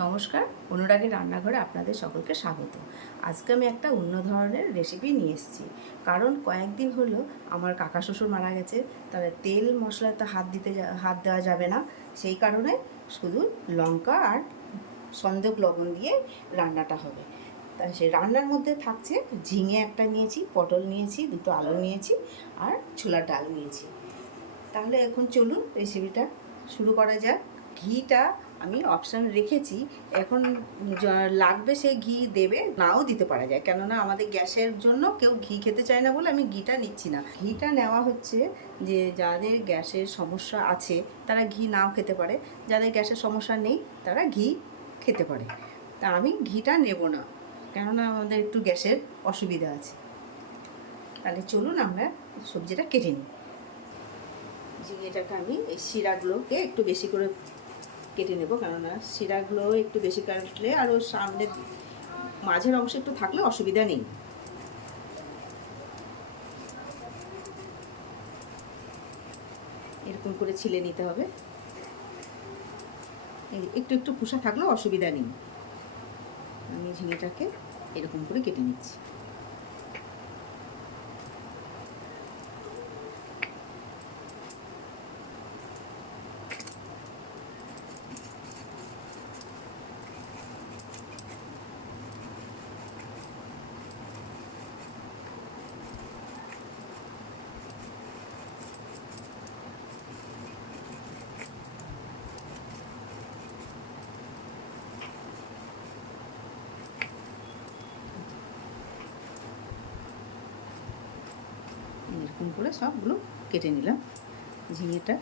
নমস্কার, অনুরাগের রান্নাঘরে আপনাদের সকলকে স্বাগত। আজকে আমি একটা অন্য ধরনের রেসিপি নিয়ে এসেছি। কারণ কয়েকদিন হলো আমার কাকা শ্বশুর মারা গেছে, তবে তেল মশলায় তো হাত দেওয়া যাবে না। সেই কারণে শুধু লঙ্কা আর সন্দেক লবণ দিয়ে রান্নাটা হবে। তাই সেই রান্নার মধ্যে থাকছে ঝিঙে একটা নিয়েছি, পটল নিয়েছি, দুটো আলু নিয়েছি আর ছোলার ডাল নিয়েছি। তাহলে এখন চলুন রেসিপিটা শুরু করা যাক। ঘিটা আমি অপশান রেখেছি, এখন লাগবে সে ঘি দেবে, নাও দিতে পারা যায়, কেননা আমাদের গ্যাসের জন্য কেউ ঘি খেতে চায় না বলে আমি ঘিটা নিচ্ছি না। ঘিটা নেওয়া হচ্ছে যে যাদের গ্যাসের সমস্যা আছে তারা ঘি নাও খেতে পারে, যাদের গ্যাসের সমস্যা নেই তারা ঘি খেতে পারে। তা আমি ঘিটা নেব না, কেননা আমাদের একটু গ্যাসের অসুবিধা আছে। তাহলে চলুন আমরা সবজিটা কেটে নিই। ঝিঙেটাকে আমি এই শিরাগুলোকে একটু বেশি করে কেটে নেব, কেননা শিরাগুলো একটু বেশি কাটলে আর ওর সামনে মাঝের অংশ একটু থাকলে অসুবিধা নেই। এরকম করে ছিলে নিতে হবে, একটু একটু খোসা থাকলেও অসুবিধা নেই। আমি ঝিঙেটাকে এরকম করে কেটে নিচ্ছি। এরকম করে সবগুলো কেটে নিলাম। ঝিঙেটা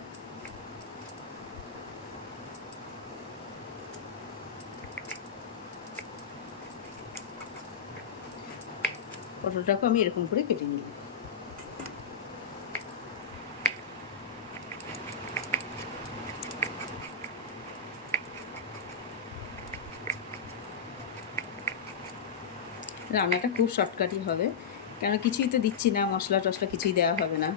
পটলটাকেও আমি এরকম করে কেটে নিলাম। রান্নাটা খুব শর্টকাটই হবে, কেন কিছুই তো দিচ্ছি না, মশলা টশলা কিছুই দেওয়া হবে না।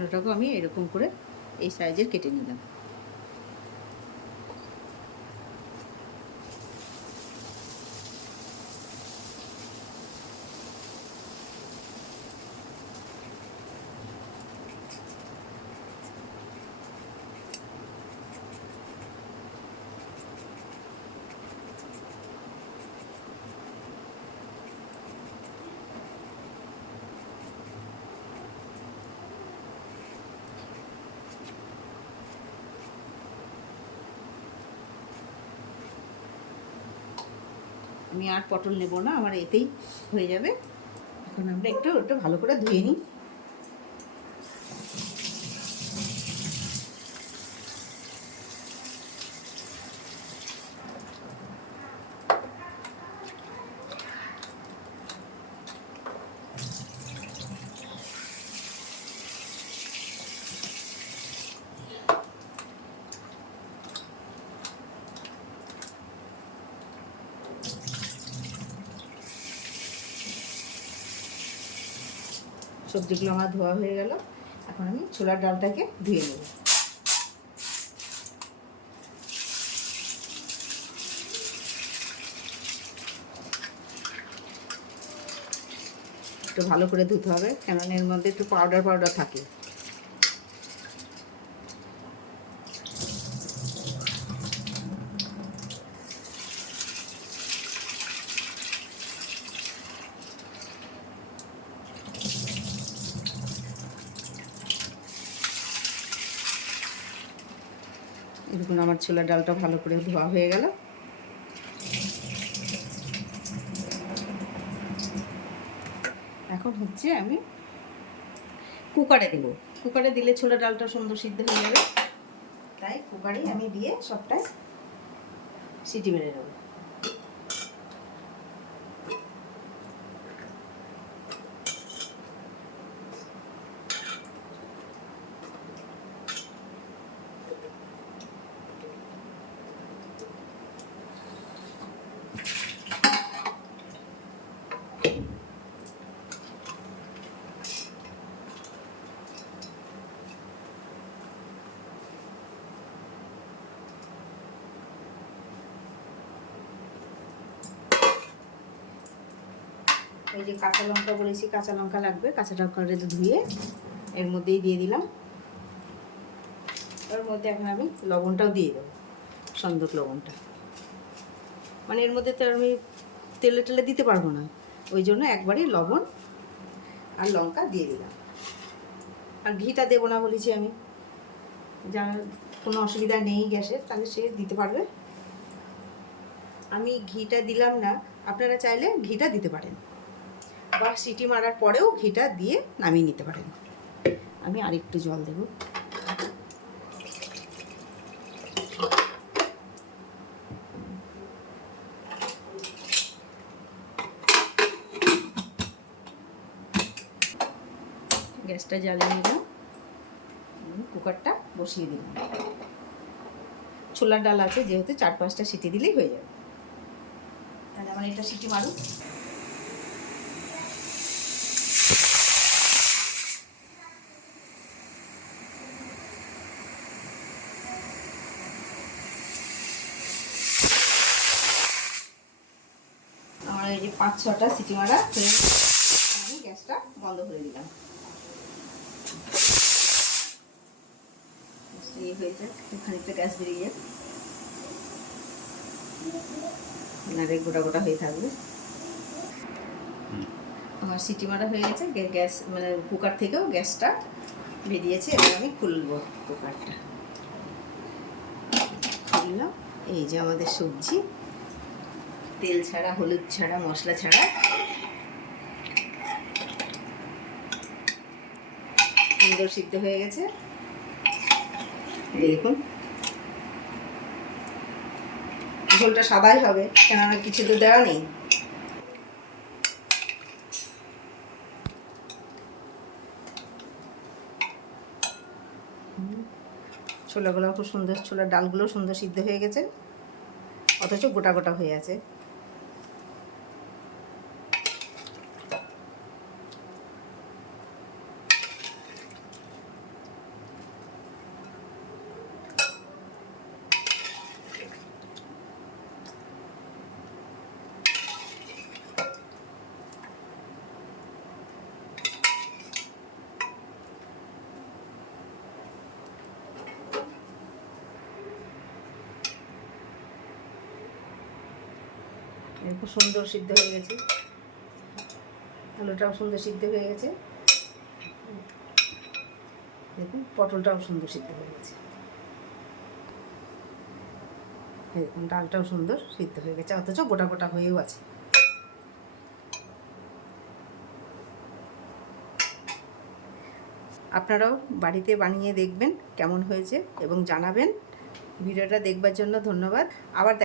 আর ওটাকেও আমি এরকম করে এই সাইজের কেটে নিলাম। আমি আর পটল নেব না, আমার এতেই হয়ে যাবে। এখন আমরা একটু ওটা ভালো করে ধুয়ে নিই। সবজিগুলো আমার ধোয়া হয়ে গেল, এখন আমি ছোলার ডালটাকে ধুয়ে নেব। একটু ভালো করে ধুতে হবে, কেননা এর মধ্যে একটু পাউডার পাউডার থাকে। দেখুন আমার ছোলার ডালটা ভালো করে ধোয়া হয়ে গেল। এখন হচ্ছে আমি কুকারে দেব। কুকারে দিলে ছোলার ডালটা সুন্দর সিদ্ধ হয়ে যাবে, তাই কুকারে আমি দিয়ে সবটাই সিটি মেরে নেব। এই যে কাঁচা লঙ্কা বলেছি, কাঁচা লঙ্কা লাগবে, কাঁচা লঙ্কাটা ধুয়ে এর মধ্যেই দিয়ে দিলাম। ওর মধ্যে এখন আমি লবণটাও দিয়ে দেবো, সন্দক লবণটা। মানে এর মধ্যে তো আমি তেলে টেলে দিতে পারবো না, ওই জন্য একবারই লবণ আর লঙ্কা দিয়ে দিলাম। আর ঘিটা দেবো না বলেছি আমি, যার কোনো অসুবিধা নেই গ্যাসের তাহলে সে দিতে পারবে। আমি ঘিটা দিলাম না, আপনারা চাইলে ঘিটা দিতে পারেন, বা সিটি মারার পরেও ঘিটা দিয়ে নামিয়ে নিতে পারেন। আমি আরেকটু জল দেব। গ্যাসটা জ্বালিয়ে নিলাম, কুকারটা বসিয়ে দিলাম। ছোলার ডাল আছে যেহেতু 4-5টা সিটি দিলেই হয়ে যাবে। তাহলে আমার এটা সিটি মারুক। আমার এই যে 5-6টা সিটি মারা হয়ে গেছে, আমি গ্যাসটা বন্ধ করে দিলাম। এই হয়ে যাক, খানিকটা গ্যাস বেরিয়ে যাক, নারে গোটা গোটা হয়ে থাকবে। আমার সিটি মারা হয়ে গেছে, গ্যাস মানে কুকার থেকেও গ্যাসটা বেরিয়েছে। এবার আমি খুলবো কুকারটা। খুললাম, এই যে আমাদের সবজি, তেল ছাড়া, হলুদ ছাড়া, মশলা ছাড়া, সুন্দর সিদ্ধ হয়ে গেছে। দেখুন ঝোলটা সাদাই হবে, কেননা কিছু তো দেওয়া নেই। ছোলাগুলো খুব সুন্দর, ছোলার ডালগুলো সুন্দর সিদ্ধ হয়ে গেছে, অথচ গোটা গোটা হয়ে আছে। খুব সুন্দর সিদ্ধ হয়ে গেছে, আলুটাও সুন্দর সিদ্ধ হয়ে গেছে। দেখুন পটলটাও সুন্দর সিদ্ধ হয়ে গেছে, দেখুন ডালটাও সুন্দর সিদ্ধ হয়ে গেছে, অথচ গোটা গোটা হয়েও আছে। আপনারাও বাড়িতে বানিয়ে দেখবেন কেমন হয়েছে এবং জানাবেন। ভিডিওটা দেখবার জন্য ধন্যবাদ। আবার